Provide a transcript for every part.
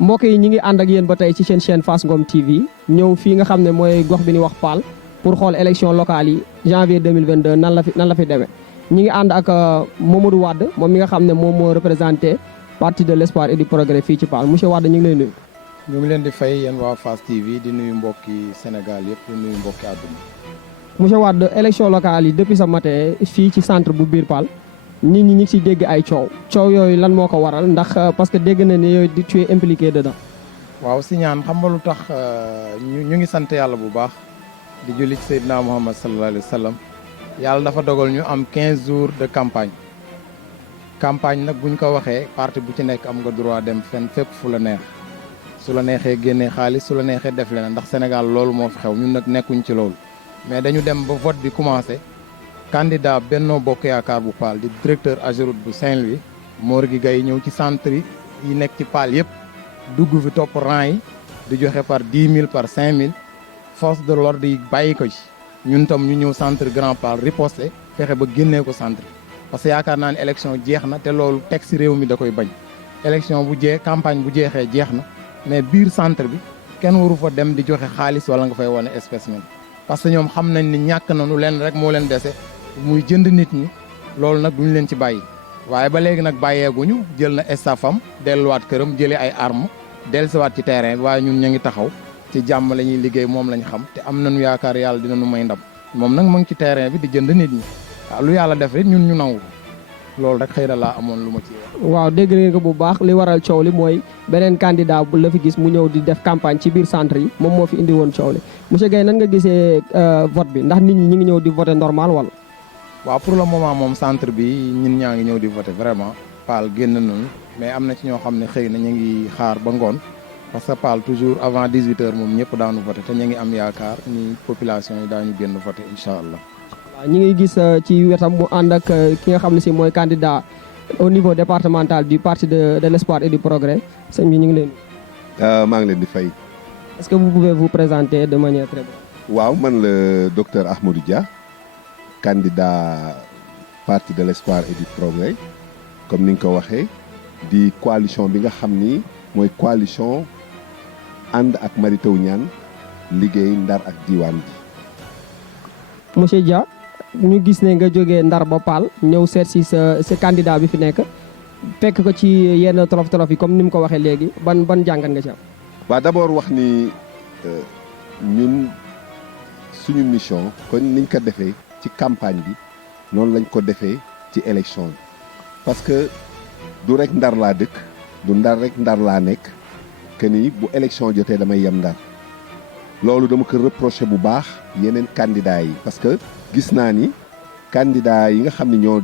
mbokk yi ñi ngi ànd ak yéen ba tey ci seen chaîne Fass Ngom TV ñëw fii nga xam ne mooy gox bi ñuy wax Paal pour xool élection locale yi janvier 2022 nan la fi demee ñi ngi ànd ak Mamadou Wade moom mi nga xam ne moom moo représenté parti de l'espoir et du progrès fii ci Paal monsieur Wade ñu ngi lay nuyu. ñu ngi leen di fay yéen waa Fass TV di nuyu mbokki Sénégal yëpp di nuyu mbokki àdduna. monsieur Wade élection locale yi depuis ce matin fii ci centre bu biir Paal nit ñi ngi ciy dégg ay coow yooyu lan moo ko waral ndax parce que dégg na ne yooyu tu es impliqué dedans. waaw si ñaan xam nga lu tax ñu ngi sant yàlla bu baax di julli ci Seydina Muhammad sallallahu alayhi wa sallam yàlla dafa dogal ñu am 15 jours de campagne nag bu ñu ko waxee parti bu ci nekk am nga droit dem fenn fépp fu la neex su la neexee génnee xaalis su la neexee def leneen ndax Sénégal loolu moo fi xew ñun nag nekkuñ ci loolu mais dañu dem ba vote bi commencé. candidat Benno Bokk Yaakaar bu Paal di directeur Ageroute bu Saint-Louis Mor-Gui Gaye ñëw ci centre yi nekk ci Paal yëpp dugg fi topp rang yi di joxe par 10 000 par 5 000 force de l'ordre yi bàyyi ko ci ñun tam ñu ñëw centre Grand Paal riposté fexe ba génnee ko centre parce que yaakaar naa ne élection jeex na te loolu teg si réew mi da koy bañ élection bu campagne bu jeexee jeex na mais biir centre bi kenn waru fa dem di joxe xaalis wala nga fay wane spécimen parce que ñoom xam nañ ni ñàkk nañu leen rek moo leen dese muy jënd nit ñi loolu nag duñu leen ci bàyyi waaye ba léegi nag bàyyeeguñu jël na estafam delluwaat këram jëlee ay armes dellusiwaat ci terrain bi waaye ñun ñu ngi taxaw ci jàmm la ñuy liggéey moom lañ xam te am nañu yaakaar yàlla dinañu may ndam moom nag mu ngi ci terrain bi di jënd nit ñi waaw lu yàlla def it ñun ñu nangu loolu rek xëy na laa amoon lu ma ci wax. waaw dégg ngeen ko bu baax li waral coow li mooy beneen candidat bu la fi gis mu ñëw di def campagne ci biir centre yi moom moo fi indi woon coow li monsieur Gaye nan nga gisee vote bi ndax nit ñi ñu ngi ñëw di voter normal wala. waaw pour le moment moom centre bi ñun ñaa ngi ñëw di voter vraiment Paal génn nañu mais am na ci ñoo xam ne xëy na ñu ngi xaar ba ngoon parce que Paal toujours avant 18h moom ñëpp daanu voter te ñu ngi am yaakaar ni population yi daañu génn voter incha allah. waaw ñi ngi gis ci wetam mu ànd ak ki nga xam ne si mooy candidat au niveau départemental du parti de l'espoir et du progrès sëñ bi ñu ngi leen. maa ngi leen di fay. est-ce que vous pouvez vous présenter de manière très brève. waaw man le docteur Ahmadou Dia. candidat parti de l'espoir et du progrès comme ni nga ko waxee di coalition bi nga xam ni mooy coalition ànd ak Mary Teuw Niane liggéey Ndar ak diwaan bi. monsieur Dia ñu gis ne nga jógee Ndar ba Paal ñëw seet si sa candidat bi fi nekk fekk ko ci yenn tolof-tolof yi comme ni mu ko waxee léegi ban jàngat nga ci am. waaw d'abord wax ni ñun suñu mission kon niñ ko defee. ci campagne bi noonu lañ ko defee ci élection bi parce que du rek Ndar laa dëkk du Ndar rek Ndar laa nekk que ni bu élection jotee damay yem Ndar loolu dama ko reproché bu baax yeneen candidats yi parce que gis naa ni candidats yi nga xam ne ñoo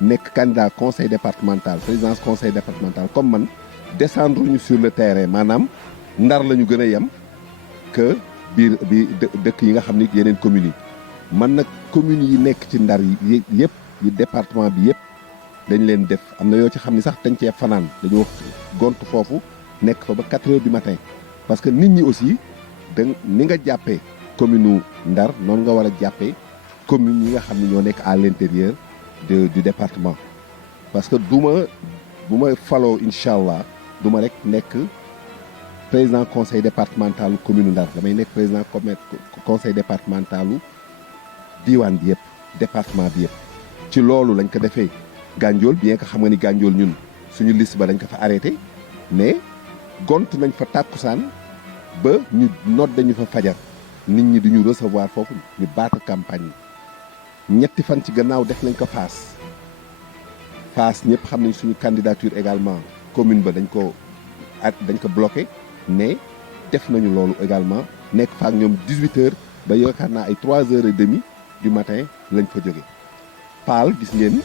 nekk candidat conseil départemental présidence conseil départemental comme man descendre ñu sur le terrain maanaam Ndar la ñu gën a yem que biir bi dëkk yi nga xam ni yeneen communes yi man nag communes yi nekk ci Ndar yi yëpp yi département bi yëpp dañ leen def am na yoo ci xam ni sax dañ cee fanaan dañoo gont foofu nekk fa ba 4 heures du matin parce que nit ñi aussi da ni nga jàppee commune Ndar noonu nga war a jàppee communes yi nga xam ne ñoo nekk à l'intérieur du département parce que bu ma faloo incha allah du ma rek nekk président conseil départementalu commune Ndar damay nekk président conseil départementalu diwaan bi yëpp département bi yëpp ci loolu lañ ko defee Gandiol bien que xam nga ni Gandiol ñun suñu liste ba dañ ko fa arrêté mais gont nañ fa tàkkusaan ba ñu noot dañu fa fajar nit ñi duñu recevoir foofu ñu baata campagne yi ñetti fan ci gannaaw def nañ ko Fass ñëpp xam nañ suñu candidature également commune ba dañ ko bloqué mais def nañu loolu également nekk fa ak ñoom 18h ba yaakaar naa ay 3h30 du matin lañ fa jóge Paal gis ngeen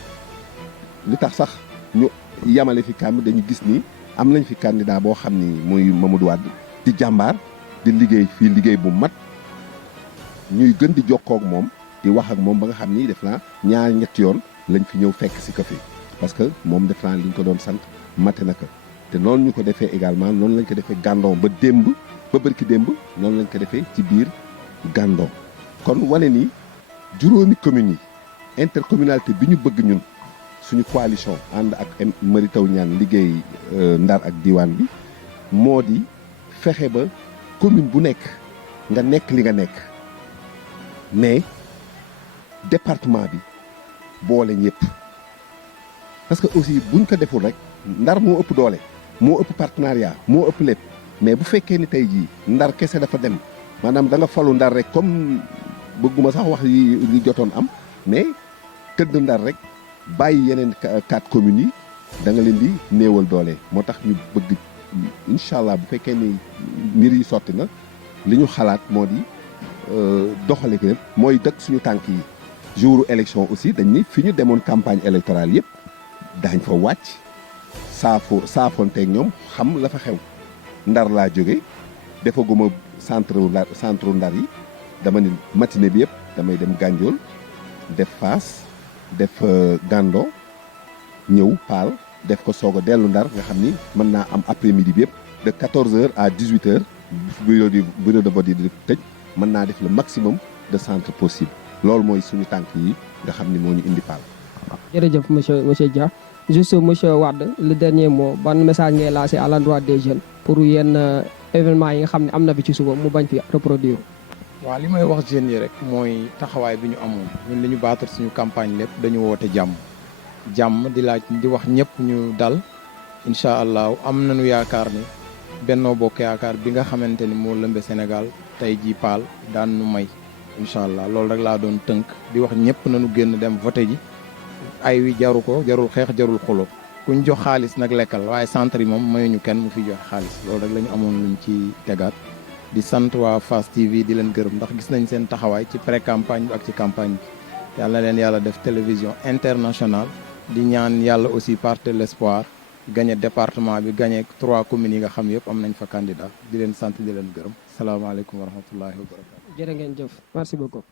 li tax sax ñu yamale fi dañu gis ni am nañ fi candidat boo xam ni muy Mamadou Wade di jàmbaar di liggéey fii liggéey bu mat ñuy gën di jokkoo ak moom di wax ak moom ba nga xam ni def naa ñetti yoon lañ fi ñëw fekk si ko fi parce que moom def naa li ñu ko doon sant mate na ko te noonu ñu ko defee également noonu lañ ko defee Gandon ba bërki démb noonu lañ ko defee ci biir Gandon kon wane ni juróomi communes yi intercommunalité bi ñu bëgg ñun suñu coalition ànd ak Mary Teuw Niane liggéey Ndar ak diwaan bi moo di fexe ba commune bu nekk nga nekk li nga nekk mais département bi boole ñëpp parce que aussi buñ ko deful rek Ndar moo ëpp doole moo ëpp partenariat moo ëpp lépp mais bu fekkee ni tey jii Ndar kese dafa dem maanaam da nga falu Ndar rek comme bëgguma sax wax yi jotoon am mais tëdd Ndar rek bàyyi yeneen 4 communes yi da nga leen di néewal doole moo tax ñu bëgg incha allah bu fekkee ni mbir yi sotti na li ñu xalaat moo di doxale ko mooy dëkk suñu tànk yi jouru élection aussi dañ ni fi ñu demoon campagne électorale yëpp daañ fa wàcc saafonteeg ñoom xam la fa xew Ndar laa jóge defaguma centre Ndar yi dama ni matinée bi yëpp damay dem Gandiol def Fass def Gando ñëw Paal def ko soog a dellu Ndar nga xam ni mën naa am après midi bi yëpp de 14h à 18h bureau de vote yi di tëj mën naa def le maximum de centre possible loolu mooy suñu tànk yi nga xam ni moo ñu indi Paal. jërëjëf monsieur Dia juste monsieur Wade le dernier mot ban message ngay lancé à l'endroit des jeunes pour yenn événement yi nga xam ne am na fi ci suba mu bañ fi reproduire. waaw li may wax jeunes yi rek mooy taxawaay bi ñu amoon ñun li ñu baatar suñu campagne lépp dañu woote jàmm di laaj di wax ñëpp ñu dal incha allah am nañu yaakaar ni Benno Bokk Yaakaar bi nga xamante ni moo lëmbe Sénégal tey jii Paal daan nu may incha allah loolu rek laa doon tënk di wax ñëpp nañu génn dem voté ji ay wi jaru ko jarul xeex jarul xulo kuñ jox xaalis nag lekkal waaye centre yi moom mayuñu kenn mu fi joxe xaalis loolu rek la ñu amoon luñ ci tegaat di sant waa Fass TV di leen gërëm ndax gis nañ seen taxawaay ci pré campagne bi ak ci campagne bi yàlla na leen yàlla def télévision internationale di ñaan yàlla aussi porter l'espoir gagné département bi gagné 3 communes yi nga xam yëpp am nañ fa candidat di leen sant di leen gërëm salaamaaleykum wa rahmatullahi wa barakatu jërë ngeen jëf merci beaucoup.